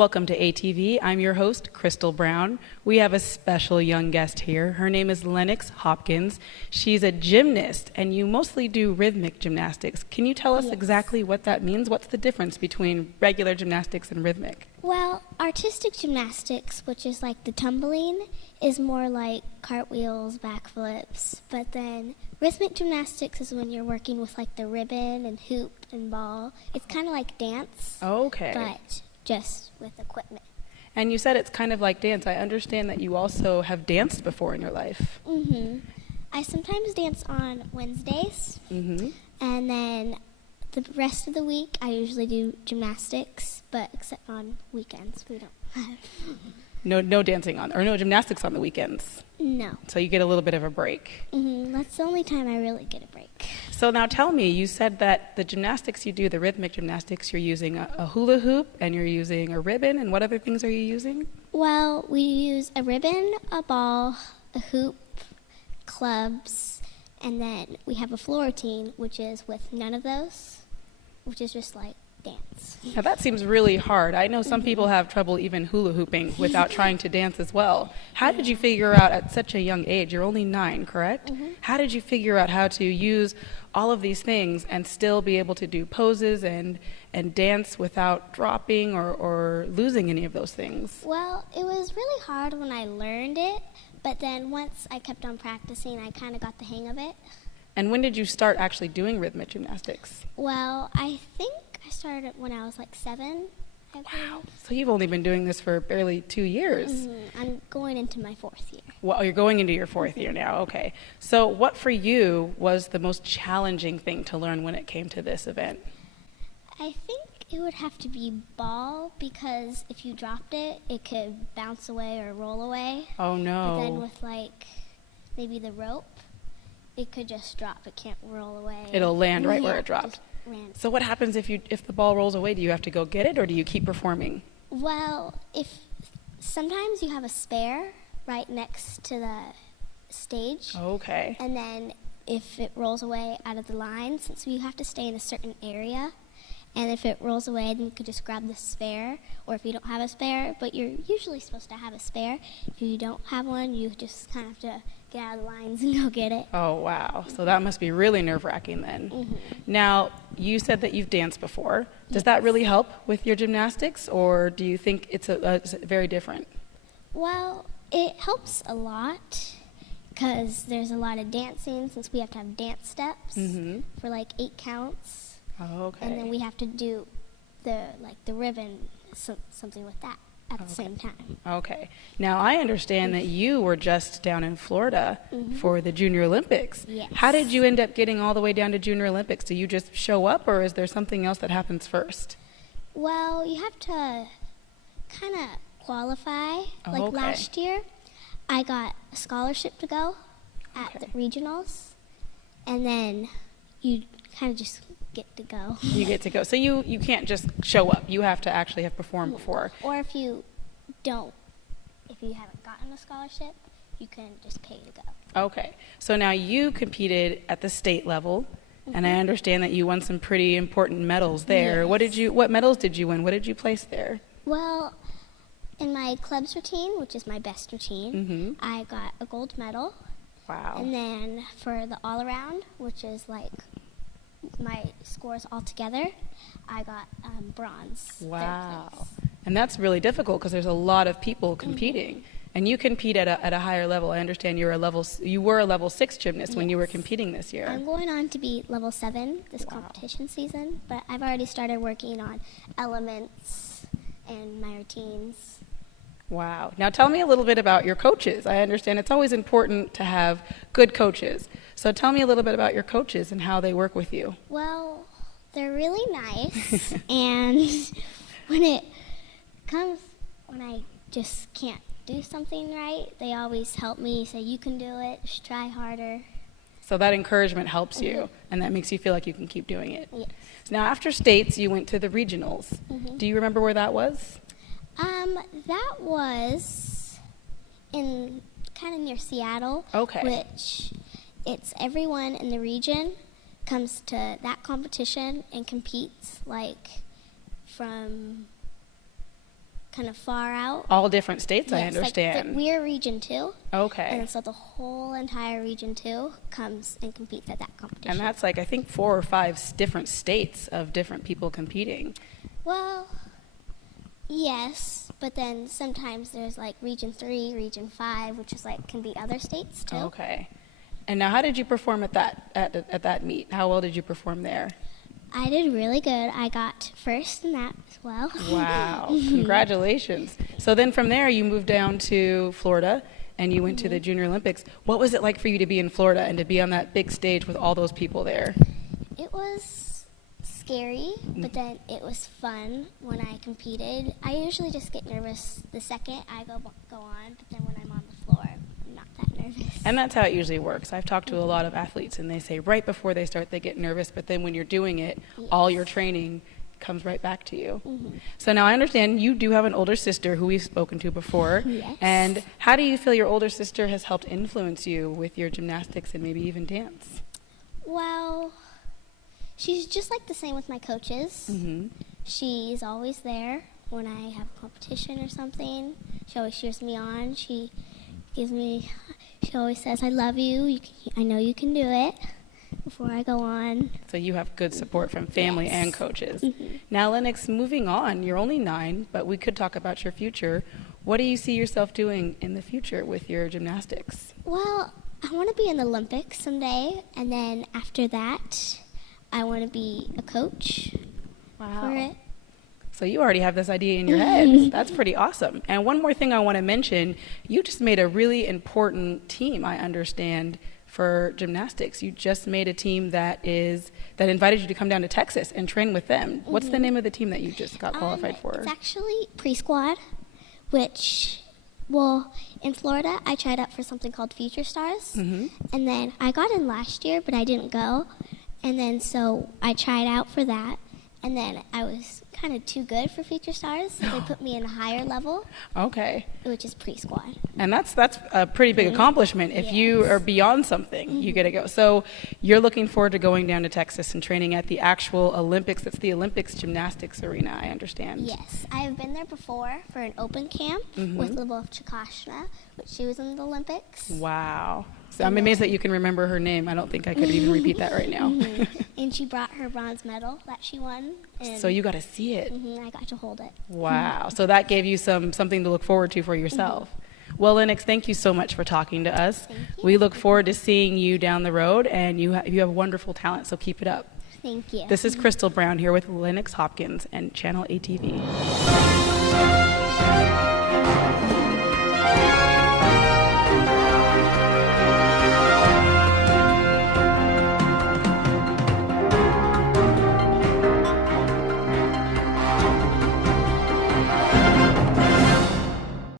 Welcome to ATV. I'm your host, Crystal Brown. We have a special young guest here. Her name is Lennox Hopkins. She's a gymnast, and you mostly do rhythmic gymnastics. Can you tell us exactly what that means? What's the difference between regular gymnastics and rhythmic? Well, artistic gymnastics, which is like the tumbling, is more like cartwheels, backflips. But then rhythmic gymnastics is when you're working with like the ribbon and hoop and ball. It's kind of like dance. Okay. But just with equipment. And you said it's kind of like dance. I understand that you also have danced before in your life. Mm-hmm. I sometimes dance on Wednesdays. Mm-hmm. And then the rest of the week, I usually do gymnastics, but except on weekends, we don't have. No dancing no gymnastics on the weekends. No. So you get a little bit of a break. Mm-hmm. That's the only time I really get a break. So now tell me, you said that the gymnastics you do, the rhythmic gymnastics, you're using a hula hoop and you're using a ribbon, and what other things are you using? Well, we use a ribbon, a ball, a hoop, clubs, and then we have a floor routine, which is with none of those, which is just like dance. Now that seems really hard. I know some people have trouble even hula hooping without trying to dance as well. How did you figure out at such a young age, you're only 9, correct? Mm-hmm. How did you figure out how to use all of these things and still be able to do poses and dance without dropping or losing any of those things? Well, it was really hard when I learned it, but then once I kept on practicing, I kind of got the hang of it. And when did you start actually doing rhythmic gymnastics? Well, I think I started when I was like 7. Wow. So you've only been doing this for barely 2 years. Mm-hmm. I'm going into my 4th year. Well, you're going into your 4th year now. Okay. So what for you was the most challenging thing to learn when it came to this event? I think it would have to be ball, because if you dropped it, it could bounce away or roll away. Oh, no. But then with like maybe the rope, it could just drop. It can't roll away. It'll land right where it dropped. So what happens if the ball rolls away? Do you have to go get it, or do you keep performing? Well, sometimes you have a spare right next to the stage. Okay. And then if it rolls away out of the line, since you have to stay in a certain area, and if it rolls away, then you could just grab the spare, or if you don't have a spare, but you're usually supposed to have a spare. If you don't have one, you just kind of have to get out of the lines and go get it. Oh, wow. So that must be really nerve-wracking then. Mm-hmm. Now, you said that you've danced before. Does that really help with your gymnastics, or do you think it's very different? Well, it helps a lot because there's a lot of dancing, since we have to have dance steps for like 8 counts. Oh, okay. And then we have to do the ribbon, something with that at the same time. Okay. Now, I understand that you were just down in Florida for the Junior Olympics. Yes. How did you end up getting all the way down to Junior Olympics? Do you just show up, or is there something else that happens first? Well, you have to kind of qualify. Like last year, I got a scholarship to go at the regionals, and then you kind of just get to go. You get to go. So you can't just show up. You have to actually have performed before. Or if you haven't gotten a scholarship, you can just pay to go. Okay. So now you competed at the state level, and I understand that you won some pretty important medals there. Yes. What medals did you win? What did you place there? Well, in my clubs routine, which is my best routine, I got a gold medal. Wow. And then for the all-around, which is like my scores all together, I got bronze. Wow. 3rd place. And that's really difficult because there's a lot of people competing. And you compete at a higher level. I understand you were a level 6 gymnast when you were competing this year. I'm going on to be level 7 this competition season, but I've already started working on elements and my routines. Wow. Now tell me a little bit about your coaches. I understand it's always important to have good coaches. So tell me a little bit about your coaches and how they work with you. Well, they're really nice, and when I just can't do something right, they always help me, say, you can do it, just try harder. So that encouragement helps you, and that makes you feel like you can keep doing it. Yes. So now after states, you went to the regionals. Do you remember where that was? That was in kind of near Seattle. Okay. Which it's everyone in the region comes to that competition and competes like from kind of far out. All different states, I Yes, understand. we're Region 2. Okay. And so the whole entire Region 2 comes and competes at that competition. And that's like, I think, 4 or 5 different states of different people competing. Well, yes, but then sometimes there's like Region 3, Region 5, which is like can be other states too. Okay. And now, how did you perform at that meet? How well did you perform there? I did really good. I got first in that as well. Wow. Congratulations. So then from there, you moved down to Florida, and you went to the Junior Olympics. What was it like for you to be in Florida and to be on that big stage with all those people there? It was scary, but then it was fun when I competed. I usually just get nervous the second I go on, but then when I'm on the floor, I'm not that nervous. And that's how it usually works. I've talked to a lot of athletes, and they say right before they start, they get nervous, but then when you're doing it, all your training comes right back to you. So now I understand you do have an older sister who we've spoken to before. Yes. And how do you feel your older sister has helped influence you with your gymnastics and maybe even dance? Well, she's just like the same with my coaches. She's always there when I have a competition or something. She always cheers me on. She always says, I love you. I know you can do it before I go on. So you have good support from family Yes. and coaches. Now, Lennox, moving on, you're only 9, but we could talk about your future. What do you see yourself doing in the future with your gymnastics? Well, I want to be in the Olympics someday, and then after that, I want to be a coach for it. So you already have this idea in your head. That's pretty awesome. And one more thing I want to mention, you just made a really important team, I understand, for gymnastics. You just made a team that invited you to come down to Texas and train with them. What's the name of the team that you just got qualified for? It's actually Pre-Squad, which, well, in Florida, I tried out for something called Future Stars. And then I got in last year, but I didn't go. And then so I tried out for that. And then I was kind of too good for Future Stars, so they put me in a higher level, Okay. which is Pre-Squad. And that's a pretty big accomplishment. If you are beyond something, you get to go. So you're looking forward to going down to Texas and training at the actual Olympics. That's the Olympics gymnastics arena, I understand. Yes, I have been there before for an open camp with Lyubov Chikashna, which she was in the Olympics. Wow. So I'm amazed that you can remember her name. I don't think I could even repeat that right now. And she brought her bronze medal that she won. And So you got to see it. I got to hold it. Wow. So that gave you something to look forward to for yourself. Well, Lennox, thank you so much for talking to us. Thank you. We look forward to seeing you down the road, and you have wonderful talent, so keep it up. Thank you. This is Crystal Brown here with Lennox Hopkins and Channel ATV.